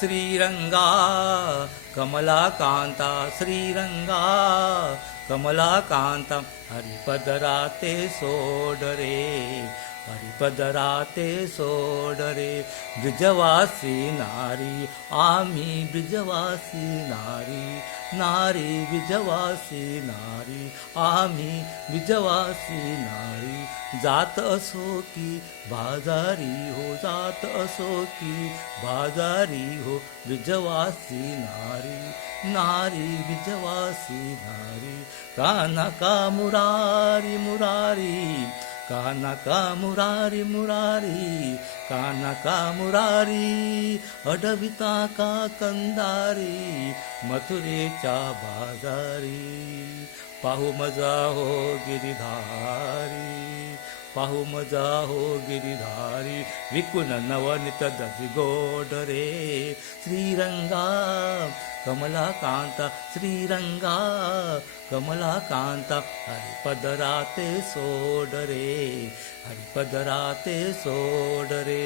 श्रीरंगा कमलाकांता श्रीरंगा कमलाकांता हरिपदराते सोड रे हरिपदराते सोड रे ब्रिजवासी नारी आम्ही ब्रिजवासी नारी नारी ब्रिजवासी नारी आम्ही ब्रिजवासी नारी जात असो की बाजारी हो जात असो की बाजारी हो ब्रिजवासी नारी नारी ब्रिजवासी नारी कानका मुरारी मुरारी कानका मुरारी मुरारी कानका मुरारी अडविता का कंदारी मथुरेच्या बाजारी पाहू मजा हो गिरिधारी पाहू मजा हो गिरिधारी विकुन नवनित दधी गोड रे श्रीरंगा कमलाकांता श्रीरंगा कमलाकांता हरिपदराते सोड रे हरिपदराते सोड रे